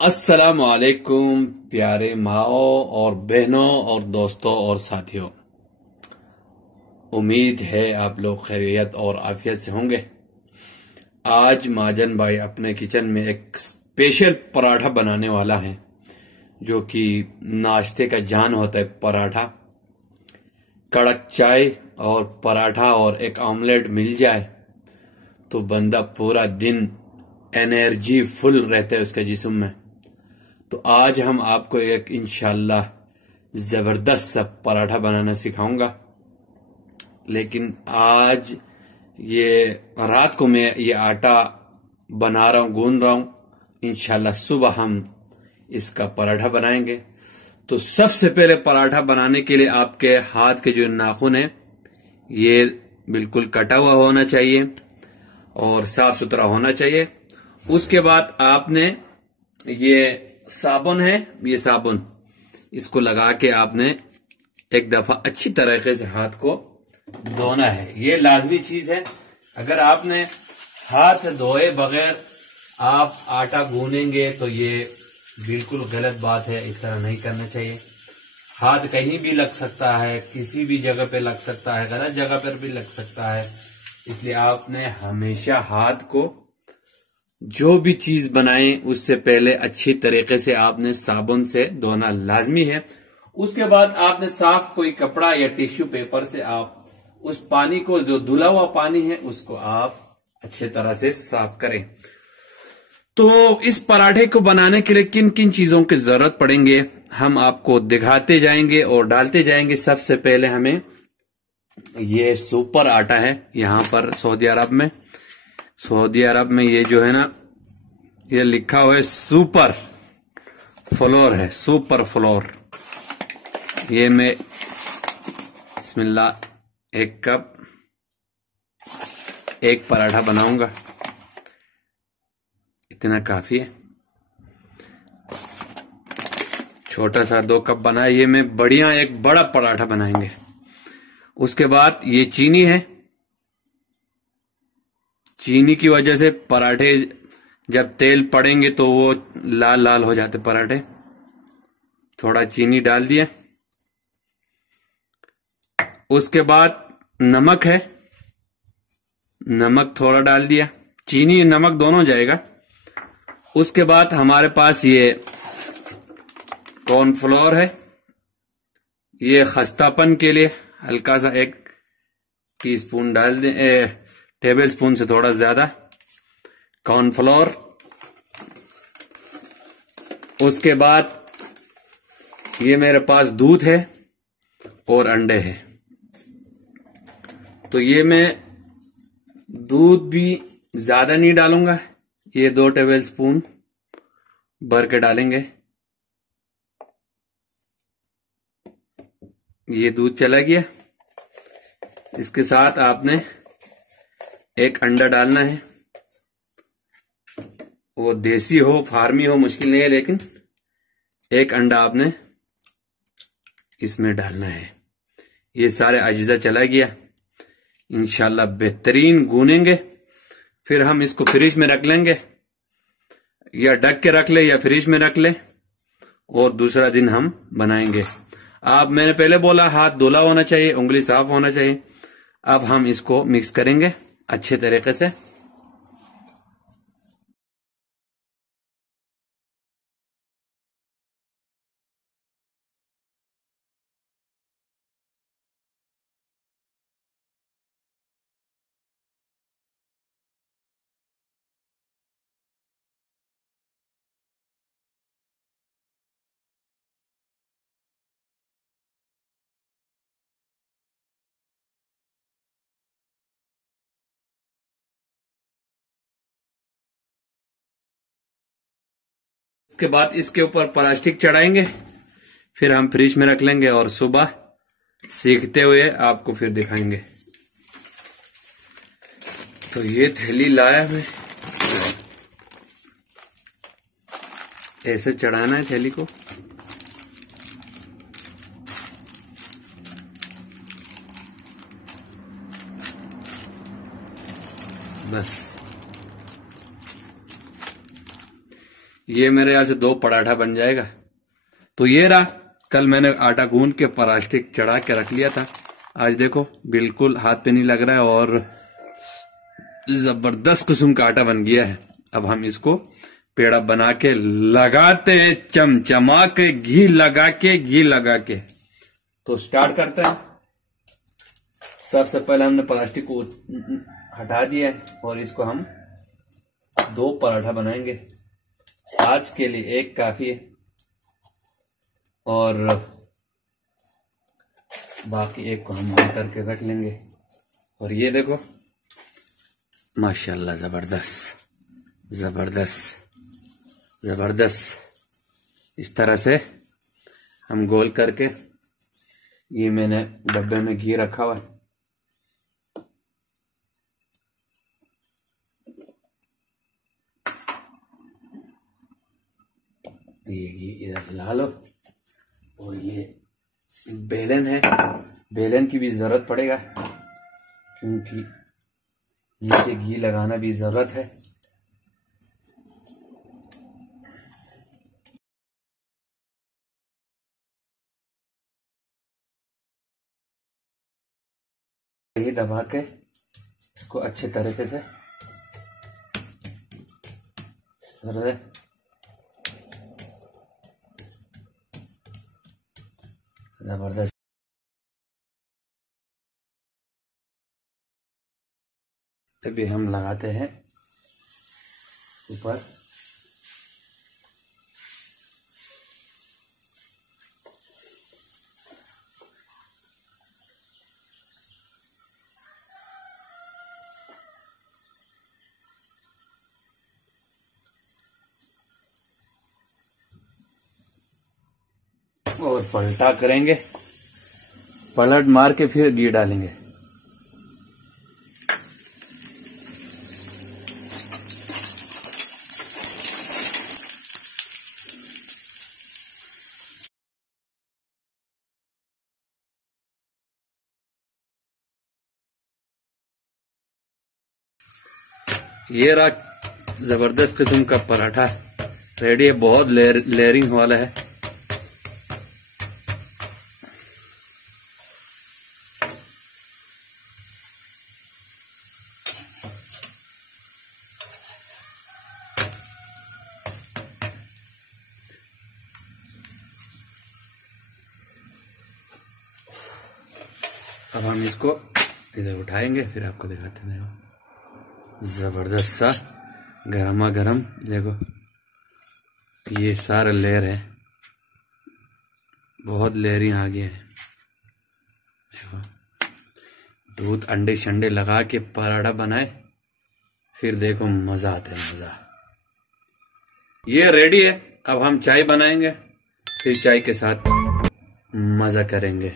अस्सलाम वालेकुम प्यारे माओ और बहनों और दोस्तों और साथियों। उम्मीद है आप लोग खैरियत और आफियत से होंगे। आज महाजन भाई अपने किचन में एक स्पेशल पराठा बनाने वाला है, जो कि नाश्ते का जान होता है। पराठा, कड़क चाय और पराठा और एक ऑमलेट मिल जाए तो बंदा पूरा दिन एनर्जी फुल रहता है उसके जिस्म में। तो आज हम आपको एक इंशाल्लाह जबरदस्त सा पराठा बनाना सिखाऊंगा। लेकिन आज ये रात को मैं ये आटा बना रहा हूँ, गूंद रहा हूँ। इंशाल्लाह सुबह हम इसका पराठा बनाएंगे। तो सबसे पहले पराठा बनाने के लिए आपके हाथ के जो नाखून है ये बिल्कुल कटा हुआ होना चाहिए और साफ सुथरा होना चाहिए। उसके बाद आपने ये साबुन है, ये साबुन इसको लगा के आपने एक दफा अच्छी तरीके से हाथ को धोना है। ये लाजमी चीज है। अगर आपने हाथ धोए बगैर आप आटा गूंदेंगे तो ये बिल्कुल गलत बात है। इस तरह नहीं करना चाहिए। हाथ कहीं भी लग सकता है, किसी भी जगह पे लग सकता है, गलत जगह पर भी लग सकता है। इसलिए आपने हमेशा हाथ को जो भी चीज बनाएं उससे पहले अच्छी तरीके से आपने साबुन से धोना लाजमी है। उसके बाद आपने साफ कोई कपड़ा या टिश्यू पेपर से आप उस पानी को, जो धुला हुआ पानी है, उसको आप अच्छे तरह से साफ करें। तो इस पराठे को बनाने के लिए किन किन चीजों की जरूरत पड़ेंगे हम आपको दिखाते जाएंगे और डालते जाएंगे। सबसे पहले हमें ये सुपर आटा है। यहां पर सऊदी अरब में ये जो है ना, ये लिखा हुआ है सुपर फ्लोर है, सुपर फ्लोर। ये मैं बिस्मिल्लाह एक कप एक पराठा बनाऊंगा, इतना काफी है। छोटा सा 2 कप बना, ये मैं बढ़िया एक बड़ा पराठा बनाएंगे। उसके बाद ये चीनी है। चीनी की वजह से पराठे जब तेल पड़ेंगे तो वो लाल लाल हो जाते पराठे। थोड़ा चीनी डाल दिया। उसके बाद नमक है, नमक थोड़ा डाल दिया। चीनी नमक दोनों जाएगा। उसके बाद हमारे पास ये कॉर्नफ्लोर है। ये खस्तापन के लिए हल्का सा 1 टीस्पून डाल दें, टेबल स्पून से थोड़ा ज्यादा कॉर्नफ्लोर। उसके बाद ये मेरे पास दूध है और अंडे हैं। तो ये मैं दूध भी ज्यादा नहीं डालूंगा, ये 2 टेबल स्पून भर के डालेंगे। ये दूध चला गया। इसके साथ आपने एक अंडा डालना है। वो देसी हो फार्मी हो मुश्किल नहीं है, लेकिन एक अंडा आपने इसमें डालना है। ये सारे अज्जा चला गया। इंशाल्लाह बेहतरीन गूनेंगे। फिर हम इसको फ्रिज में रख लेंगे, या ढक के रख ले या फ्रिज में रख ले, और दूसरा दिन हम बनाएंगे। मैंने पहले बोला हाथ धुला होना चाहिए, उंगली साफ होना चाहिए। अब हम इसको मिक्स करेंगे अच्छे तरीके से। इसके बाद इसके ऊपर प्लास्टिक चढ़ाएंगे, फिर हम फ्रिज में रख लेंगे और सुबह सीखते हुए आपको फिर दिखाएंगे। तो ये थैली लाया मैं, ऐसे चढ़ाना है थैली को। बस ये मेरे यहाँ से 2 पराठा बन जाएगा। तो ये रहा, कल मैंने आटा गूंद के प्लास्टिक चढ़ा के रख लिया था। आज देखो बिल्कुल हाथ पे नहीं लग रहा है और जबरदस्त किस्म का आटा बन गया है। अब हम इसको पेड़ा बना के लगाते हैं, चमचमा के घी लगा के। तो स्टार्ट करते हैं। सबसे पहले हमने प्लास्टिक को हटा दिया है और इसको हम 2 पराठा बनाएंगे। आज के लिए 1 काफी है और बाकी 1 को हम बंद करके रख लेंगे। और ये देखो माशाल्लाह, जबरदस्त जबरदस्त जबरदस्त। इस तरह से हम गोल करके, ये मैंने डब्बे में घी रखा हुआ है, ये घी इधर ला लो। और ये बेलन है, बेलन की भी जरूरत पड़ेगा क्योंकि नीचे घी लगाना भी जरूरत है। ये दबा के इसको अच्छे तरीके से इस तरह से जबरदस्त। अभी हम लगाते हैं ऊपर। और पलटा करेंगे, पलट मार के फिर घी डालेंगे। ये रहा जबरदस्त किस्म का पराठा रेडी है, बहुत लेयरिंग वाला है। अब हम इसको इधर उठाएंगे, फिर आपको दिखाते हैं। जबरदस्त सा गरमा गरम, देखो ये सारा लेयर है, बहुत लेयरिंग आ गया है। देखो दूध अंडे शंडे लगा के पराठा बनाए, फिर देखो मजा आता है, मजा। ये रेडी है। अब हम चाय बनाएंगे, फिर चाय के साथ मजा करेंगे।